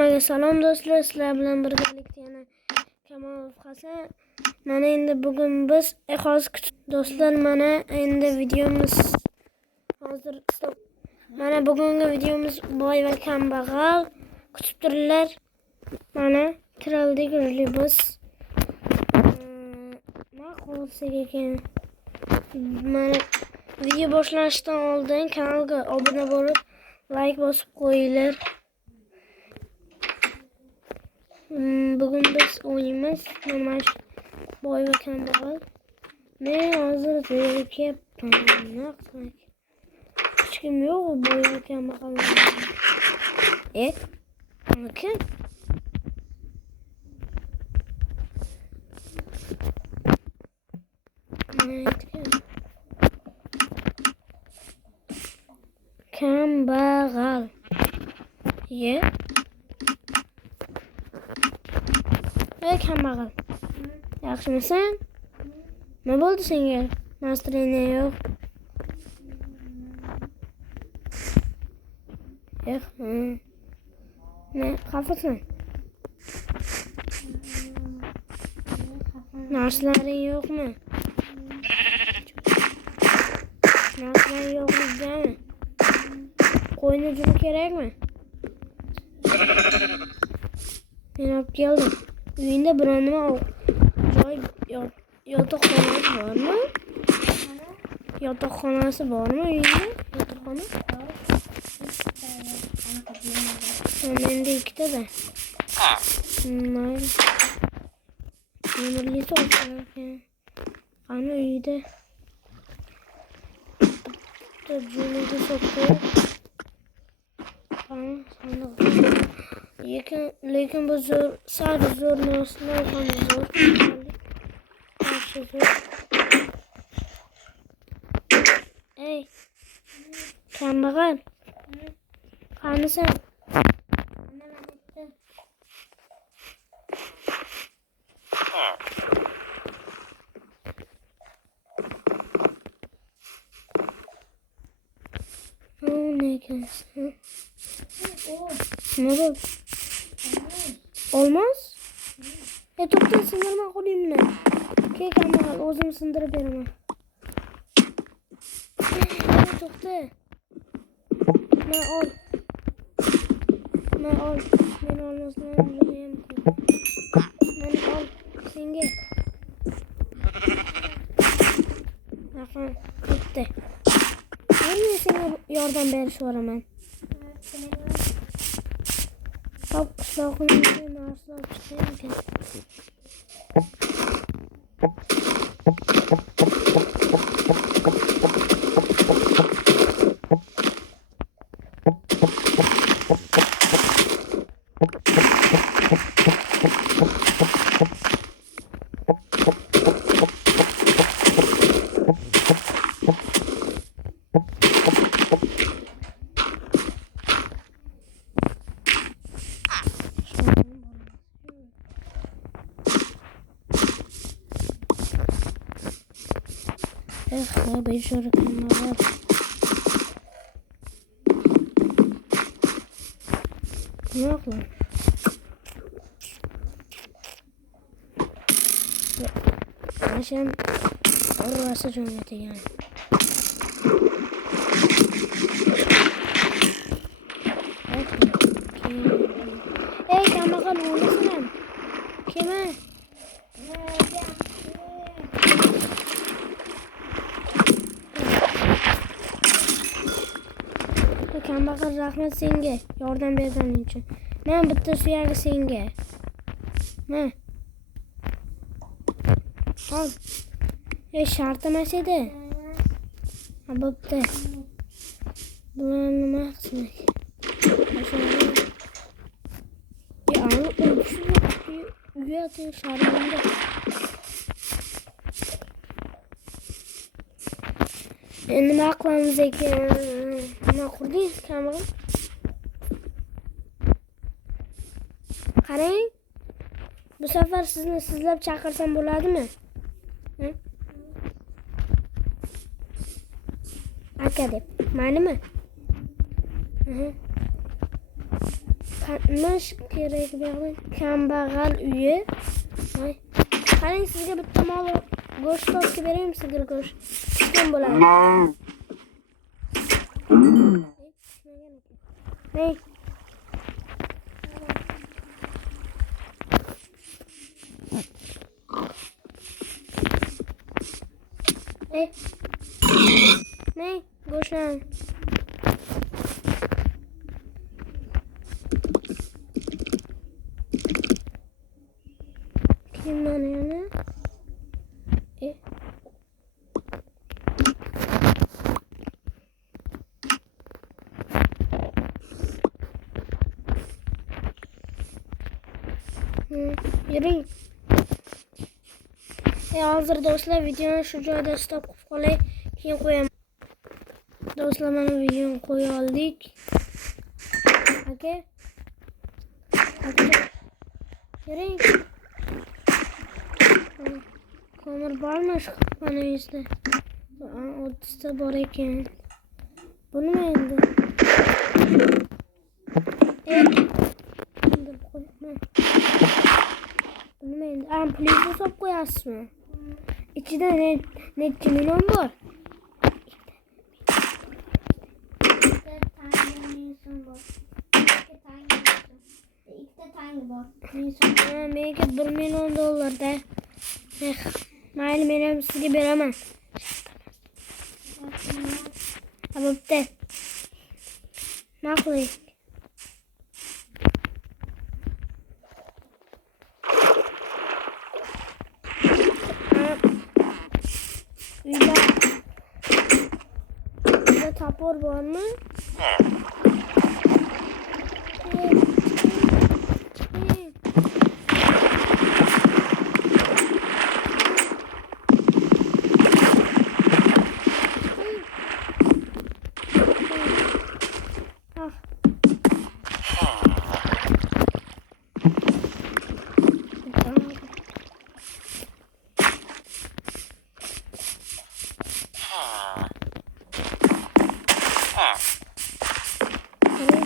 Hammaga salom do'stlar, sizlar bilan birgalikda yana Kamolov Hasan. Mana endi bugun biz hozir do'stlar, mana endi videomiz hozir stop. Mana bugungi videomiz boy va kambag'al kutib turinglar. Mana kiraldik biz. Ma'qulsiz ekan. Mana video boshlanishidan oldin kanalga obuna bo'lib, like bosib qo'yinglar. Bugün biz oyunumuz normal boy ve kambag'al. Men hozir zerikayapman. Nima qilsak? Hech kim yo'q boy va kambag'al. Kim? Kambag'al. Ey kambag'al. Yaxshimisan? Nima bo'ldi senga? Настроение yo'q. Ne xafasan? Narslaring yo'qmi? Narslaring yo'qligami? Qo'yni juda kerakmi? Men olib keldim. Uyingda biror nima joy yotoqxonasi bormi? Yotoqxonasi bormi uyingda? Yotoqxona? Menda ikkita-da. Mayli. Temirli to'q ekan. Qani uyda? Jo'liga sokdi. Lekin bu sal zo'r narsalar ham zo'r. Ey, kambag'al. Qanisan? Nima? Olmaz? To'xta, sindirma qo'lingni. Kel kambag'al, o'zim sindirib beraman. To'xta. Men ol. Men olmasam judayam ko'p. Men ol, senga. Rahmat, bitta. Men senga yordam berishaman. Hop, qishloqimizga narsa chiqayapti. Bechora kambag'al. Nima qilay? Masham orvasi jonga tegan. Ey kambag'al, o'lasan. Kema? Kambag'al, rahmat senga yordam berganing uchun. Men bitta suyagi senga. Men. Al. Shart emas edi. Bo'pti. Buni nima qilsak? Uyatga sharmanda. Nima qilamiz ekan? Nima qurding, kambag'al? Qarang. Bu safar sizni sizlab chaqirsam bo'ladimi? Aka deb. Manimi? qatnash kerak bo'lgan kambag'al uyi. Qarang, sizga bitta mol go'sht topib beraymi? Sigir go'sht kim bo'ladi? Hey. Ne? Go'shtdan. Kim mana yana? Yuring. Hozir do'stlar videoni shu joyda stop qilib qolay, keyin qo'yaman. Do'stlar, mana videoni qo'ya oldik. Aka. Yuring. Ko'mir bormi shu xonangizda? 30 ta bor ekan. Bu nima endi? Nima endi? Plyuzni solib qo'yasizmi? İçinde necha milyon bor? Menga 1 milyon dollarda. Mayli, men ham sizga beraman. Bo'pti. Nima qilaylik? Uyda tapor bormi?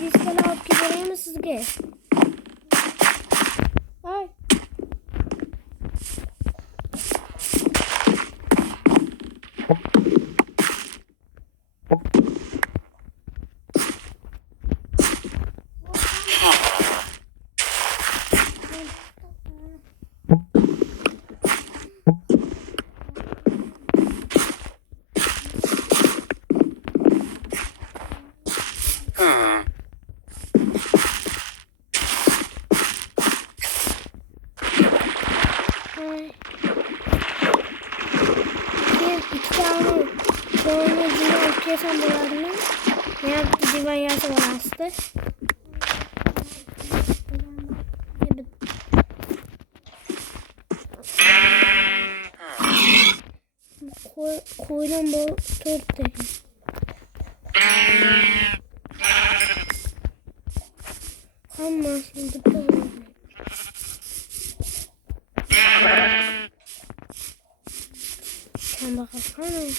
Diskini olib kelaymi sizga? Ay. Sen bularını ne yaptı? Divan yazı var aslında. Koydan bu tortu. Hammasını bitti bu. Sen bakalım.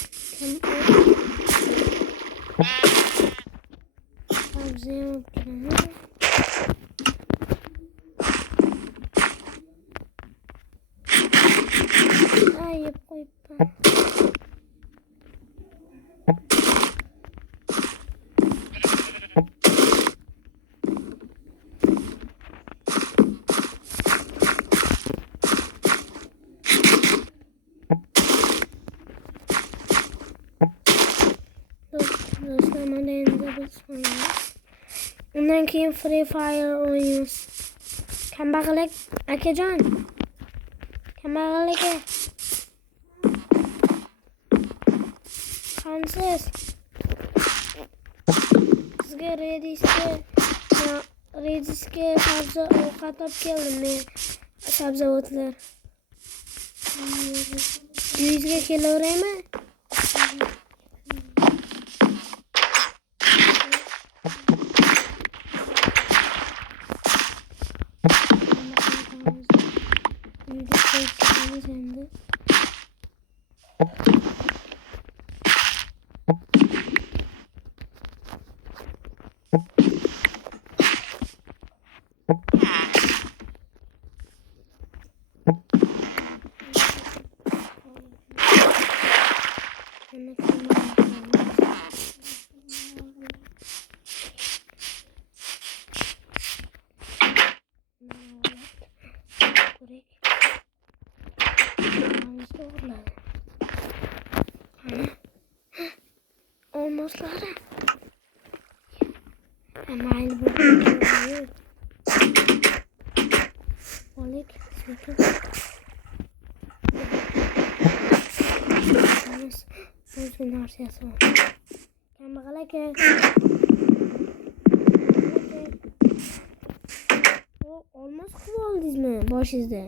Abzeyim oturuyor. Ay, yapayım. Ondan keyin Free Fire oynuyoruz. Kambag'al akajon. Kambag'al aka. Qansiz? Sizga Redis'ga sabzi ovqat olib keldim men. Sabzavotlar. Uyingizga kelaveraymi? To'g'riladi. Olmoslari. Mayli bo'ldi. Olik, sekin. O'zini narsasi bor. Kambag'al aka. Olmos qilib oldingizmi boshingizda?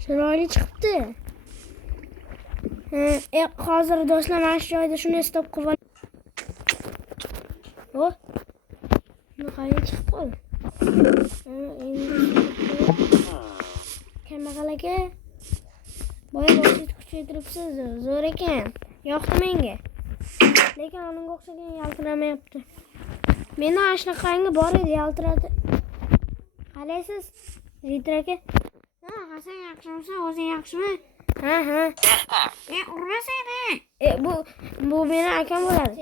Chiroyli chiqibdi. Hozir do'stlar mana shu joyda shuni stop qilib ol. Oh. Nihoyat chiqib qoldi. Kambag'al aka. Boya boshingizni kuchaytiribsiz. Zo'r ekan. Yoqdi menga. Lekin unga o'xshagan yaltiramayapti. Meni ana shunaqangi bor edi, yaltiradi. Qaraysiz, Ritter aka. Hasan yaxshimisiz, o'zing yaxshimi? Ha. Urmasang-da. Bu meni akam bo'ladi.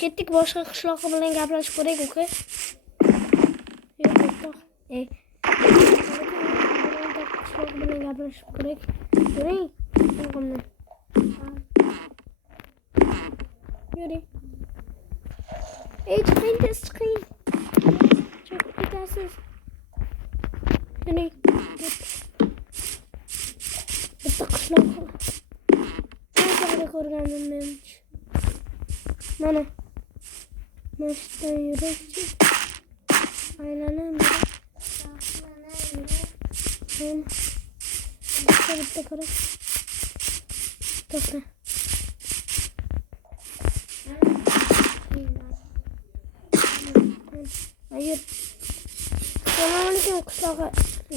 Ketdik, boshqa qishloqqa bilan gaplashib ko'raylik, uka. Yo'q. Qishloq bilan gaplashib ko'raylik. Yuring. Yuring. Chiqing, tez chiqing. Cho'kib ketasiz. Yuring. Bitta qishloq. Qancha ko'rgandim men. Mana. Mashdan yuribchi. Aylanib yurib. Bitta ko'rib. To'xta. Hayır. Assalomu qishloqqa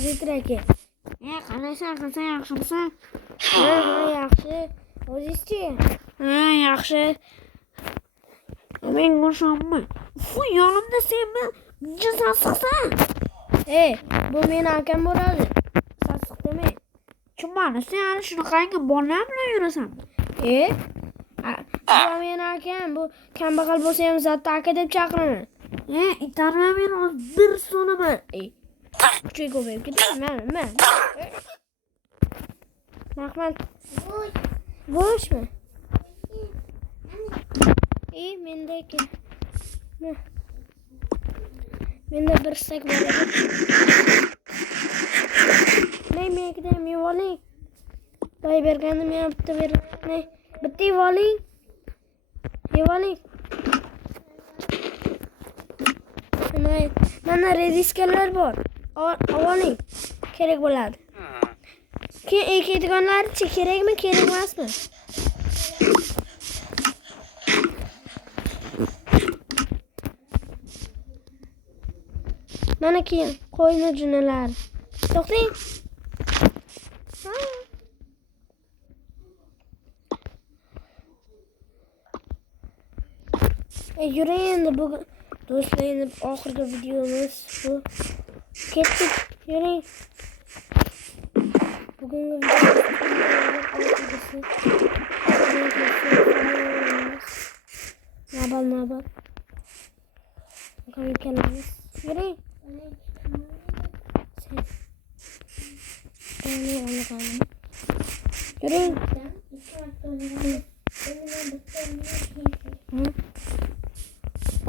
Ritter aka. Qaraysan, yaxshimisan? Ha, yaxshi. O'zingizchi? Ha, yaxshi. Men go'shimmi? Yonimda senmi? Sassiqsan. Bu meni akam bo'ladi. Sassiq demang. Chumani, sen ana shunaqangi bola bilan yurasan. Bu meni akam, bu kambag'al bo'lsa ham zotda aka deb chaqiraman. Itarma meni bir so'naman. Kuchga ko'payib ketdi. Men. Rahmat. Bo'shmi? Menda kel. Menda bir stak bor edi. Menga ham yeb oling. Boy bergandim, men bitta berdim. Bitta yeb oling. Mana rediskalar bor. Oling. Kerak bo'ladi. Keyin ekadiganlarchi kerakmi, kerak emasmi? Mana keyin qo'yni junalar. To'xting. Yuring endi bugun do'stlar, endi oxirgi videomiz bu. Ketdik, yuring. Bugungi video nabal. Bugun kelamiz. Yuring. Yuring.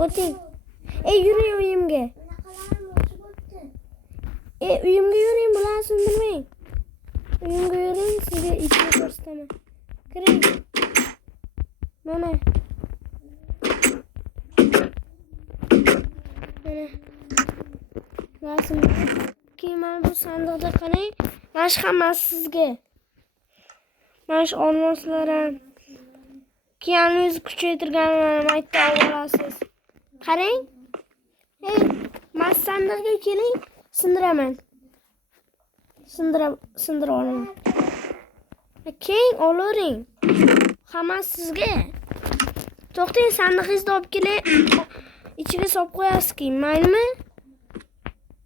O'ting. Yuring uyimga. Uyimga yuring, bularni bilmang. Uyimga yuring, sizga ichni ko'rsataman. Kiring. Mana. Rasm. Keyin mana bu sandiqda qarang. Mana shu hammasi sizga. Mana shu olmoslar ham. Keyin o'zingiz kuchaytirganlarni aytib olasiz. Qarang. Mana sandiqga keling, sindiraman. Sindirib olaman. Keyin olavering. Hammasi sizga. To'xtang, sandiqingizni olib keling. İçine solib qo'yasiz keyin, maylimi?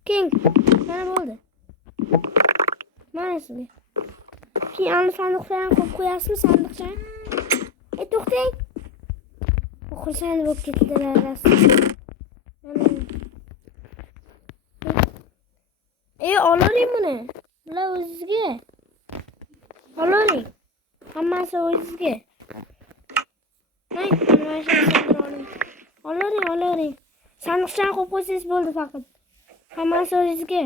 Keyin, mana bo'ldi. Mana sizga. Keyin ana sandiqcha ham qo'yib qo'yasizmi, sandiqcha? To'xtang. Xursand bo'lib ketdilar rasm. olaring buni. Bular o'zingizga. Olaring. Hammasi o'zingizga. Mana shuni olaring. Sandiqchani qo'yib qo'ysangiz bo'ldi faqat. Hammasi o'zingizga.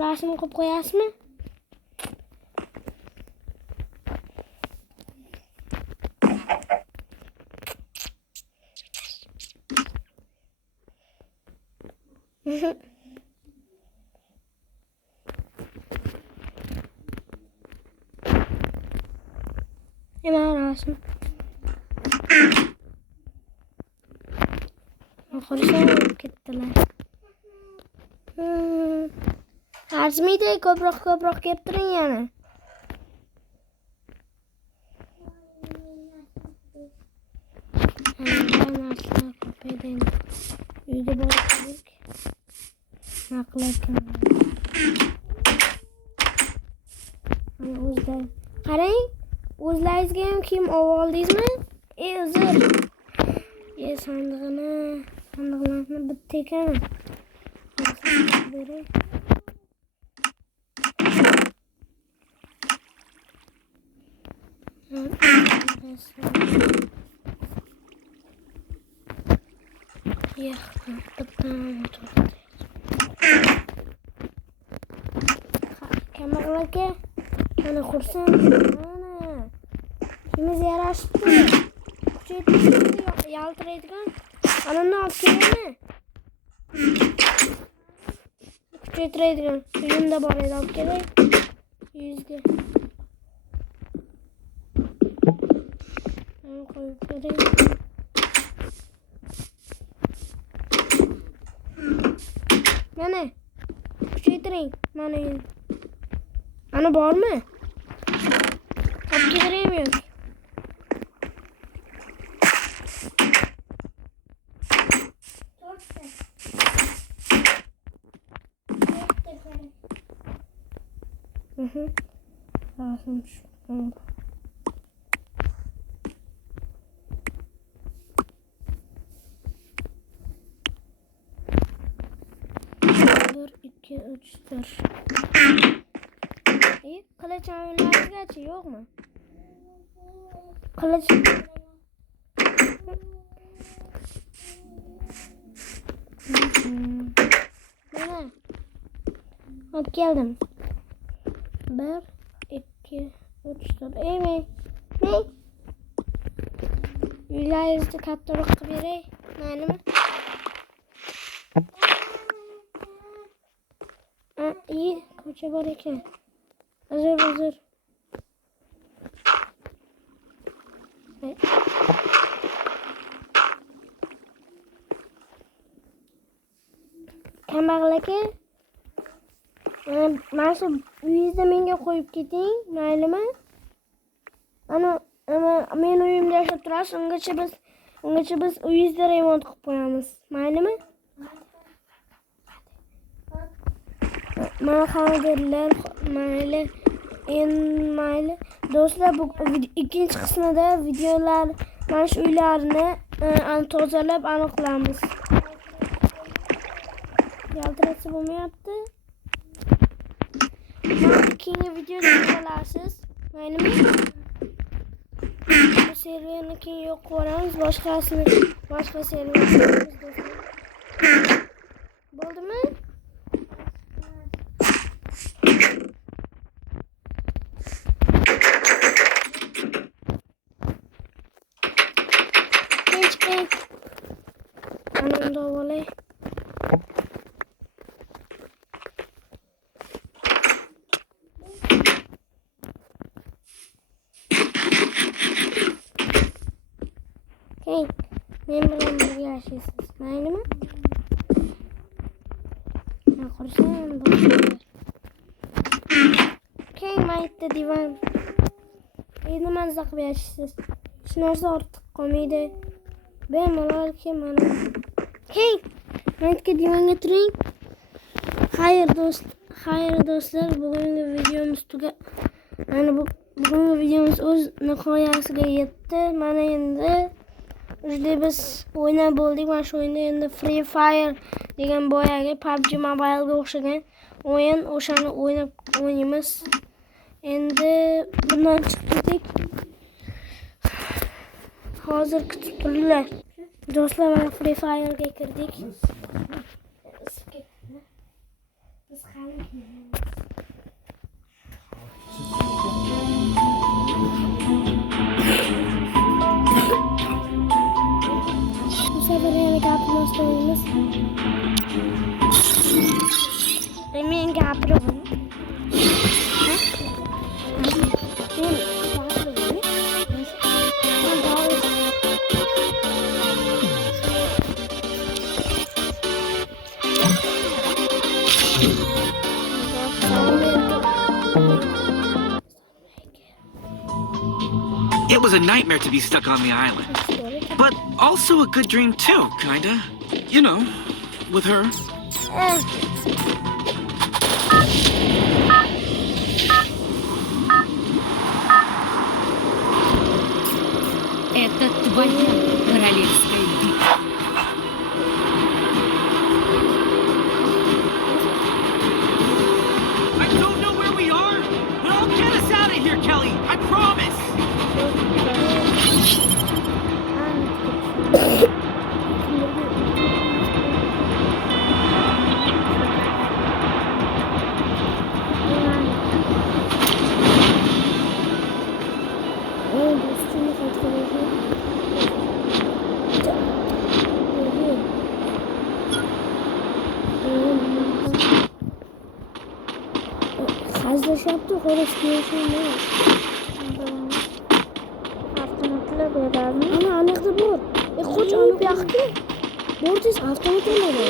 Rasmni qo'yib qo'yasizmi? Hemen rasm. Xursand ketdilar. Arzmaydi, ko'proq kelib turing yana. Uyga bordik. Naqlarkan. O'zlar. Qarang, o'zlaringizga ham kiyim olib oldingizmi? Uzr. Sandiqlarni bitta ekan. Beray. Kameraga mana xursand. Mana. Kimiz yarashibdi. Yaltiraydigan. Anani olib kelingmi? Kuchaytiradigan. Uyimda bor edi, olib kelay. Yuzga. Qo'yib beray. Mana. Kuchaytiring. Mana. Ana bormi? Olib keliraymi yo'q? Lazım şu. Bir, iki, üç, dört. İyi, kılıç oyunları gerçi yok mu? Kılıç. Ne? Hop geldim. Bir, iki, üç, dört. İyi mi? Ne? Uylaringizni kattaroq qilib beray. Maylimi? İyi, ko'cha bor ekan. Uzr. Kambag'al aka, mana shu uyingizni menga qo'yib keting, maylimi? Ana men uyimda yashab turasiz, ungacha biz uyingizni remont qilib qo'yamiz, maylimi? Mana xamirlar, mayli. Mayli. Do'stlar, bu ikkinchi qismida videolar mana shu uylarni tozalab aniqlamiz. Yaltiratsa bo'lmayapti. Keyingi videoda ko'rasiz. Maylimi? Bu serverni keyin yo'q qilamiz, boshqa server qilamiz do'stlar. Bo'ldimi? Anamda olay. Hey, men bilan birga yashaysiz, maylimi? Xursand bo'ldim. Keng maytda divan. Endi mazza qilib yashaysiz. Hech narsa ortiq qolmaydi. Bemalol mana. Hey, maytga divanga turing. Xayr do'stlar, bugungi videomiz tugadi. Mana Bugungi videomiz o'z nihoyasiga yetdi. Mana endi biz o'ynab bo'ldik. Mana shu o'yinda endi Free Fire degan boyagi PUBG Mobile'ga o'xshagan o'yin, o'shani o'ynaymiz. Endi bundan chiqdik. Hozir kutib turinglar. Do'stlar, mana Free Fire'ga kirdik. Biz hali bu sefer yana gapirmasdan o'ynaymiz. Men gapiraman. It was a nightmare to be stuck on the island. But also a good dream too, kinda. You know, with her. Это твоя королевская битва. I don't know where we are, but I'll get us out of here, Kelly. I promise. Hazırlaşıp da horus görüşürüz. Avtomatlar koyardım. Ana anıqda bor. Qo'ch olib yoqdi. Bordiz avtomat oladi.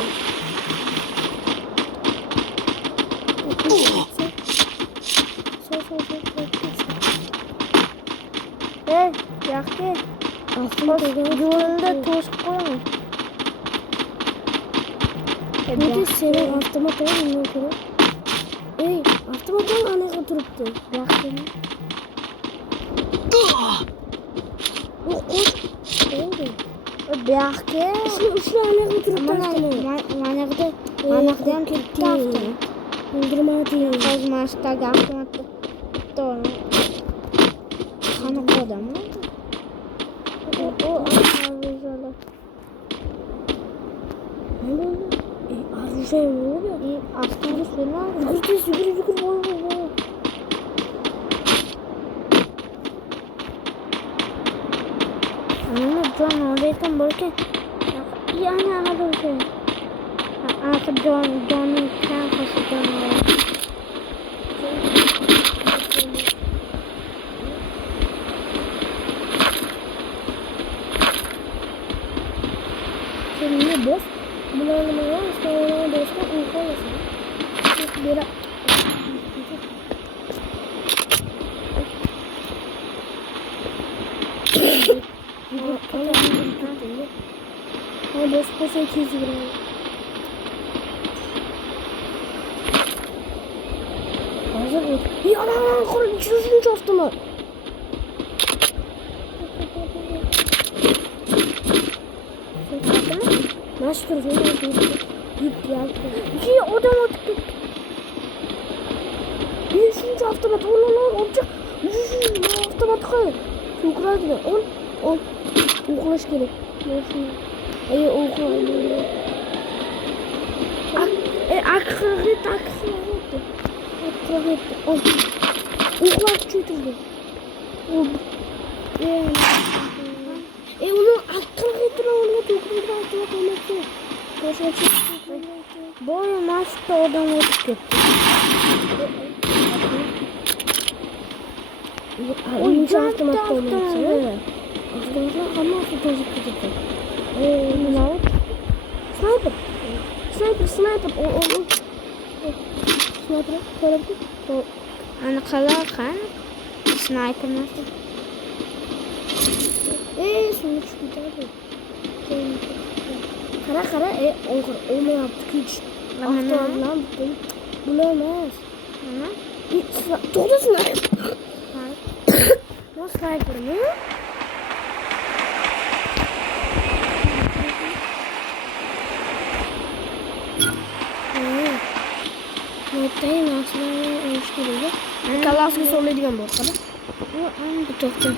Yoqdi. Avtomat yo'lda to'sib qo'yaman. Bordiz seni avtomat oladi. Ey, avtomatdan anaqa turibdi. Yoqdimi? Bu qo'sh oldi. Bu yoqqa shu anaqa turibdi. Manaqda ham ketdi. O'ldirmadi. Xizmatdagi avtomatda to'g'ri. Qanaqa odammi? O avtomatlar. Arıza oluyor. Avtobus fena. Yürü. Ana John oraya bakın. Yani ana bakın. Ana John'un kankası John. Şimdi boş. Bunların var, sonra dostlar uyku olsun. Böyle Ha, boş 200 gram. Hazır mı? Ya lan, kurun 200. avtomat. Nasıl duruyor? Yük yaptı. İki adam attık. 5. avtomat. Olacak. 100. avtomat koy. Yukarıda da. On. Uykulaş gerek. İyi uykulaş. Akıgıt. On. Uykulaş çötüldü. Onu akıgıtına onu yukarıda avtomat olmak. Boya maçta oradan ötüp Oyuncu avtomatta olmak sana. Avtomatlar ama fotoğrafı gitti. Bunlar sniper. Sniper. O. Sniper. Koyabilir. Ana kalkan. Sniper nasıl? Şunu çıkacağız. Kara onu yaptık hiç. Aktarlan bulamaz. Doğru sniper. Bu sniper mi? Noktayı nasıl oluşturuyor? Kalasını sollayacağım bu arada. Bu tohtu.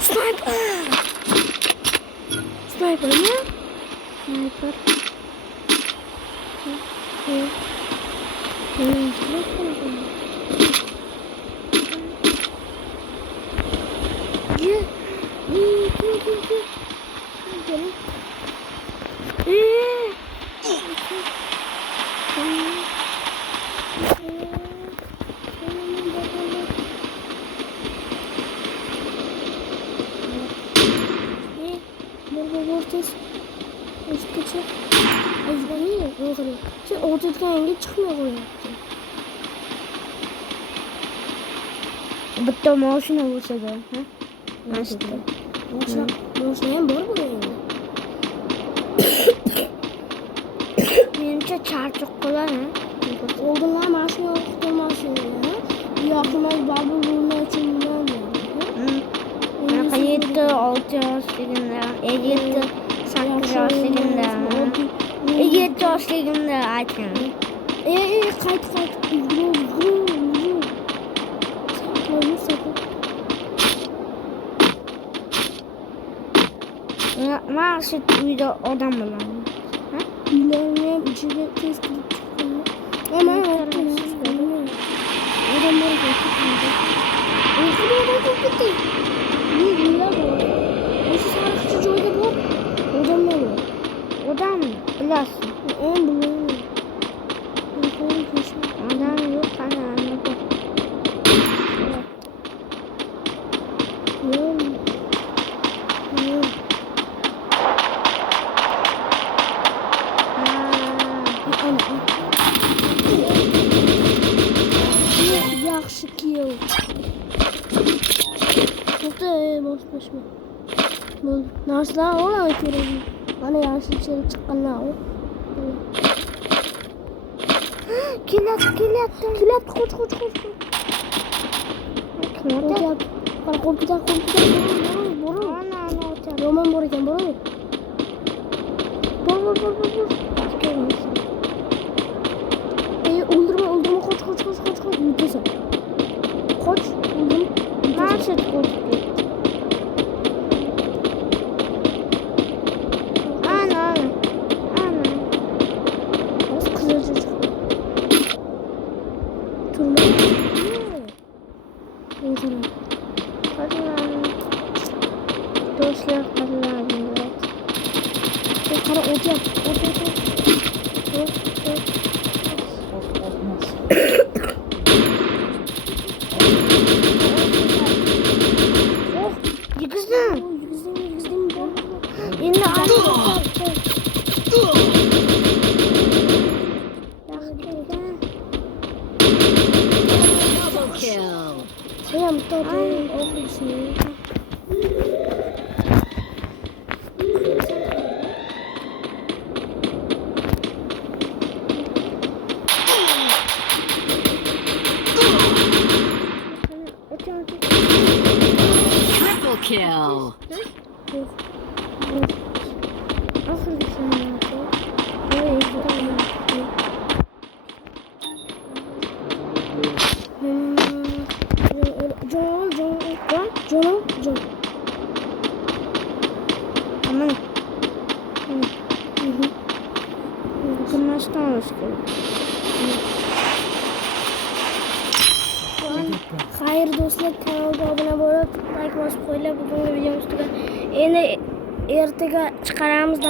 Sniper! Sniper mi? Sniper. Ortadan çıkmıyor oraya. Bitta mashina bo'lsa-da, ha? Mashina. Mashina ham bor buraya. Menimcha charchoq qolar, ha? Oldinlar mashina yo'qdi mashina. Yoqmas babul bo'lmay uchun bo'ldi. Qanaqa 7-6 yoshligimda, 7-8 yoshligimda, 7 yoshligimda aytgan. Qayt. Mana shu uyda odam bo'laman. Ha? Uylarni ham ichiga tez kirib chiqqan. Mana odamlar ketdi. Uylar bor. O'sha sariqcha joyda bor. Odamlar bor. Odam bilasiz. Bilmayman. Odam yo'q qani. Yaxshi kill. To'xta, boshma. Bo'ldi. Narsalar ola kerak. Mana yaxshi icheri chiqqanlar. Kelyapti. Qoch. Qara qo'pida. Bor. Ana, o'tadi. Roman bor ekan, bor. Bor. O'ldirma, qoch. Yutasan. Qoch, o'ldim. Nasıl qoch? Ana. Bas kızılcı. Turma. Dostlar kazandım. Kara ot yap. Yıkızdım. Yine aynı. Double kill. Tamam, okursun. Triple kill. John. Aman. Kırmızıdan oluşuyor. Hayır dostlar, kanalga obuna bo'lib, like bosib qo'yinglar. Bugungi videomiz tugagan. Endi ertaga chiqaramiz.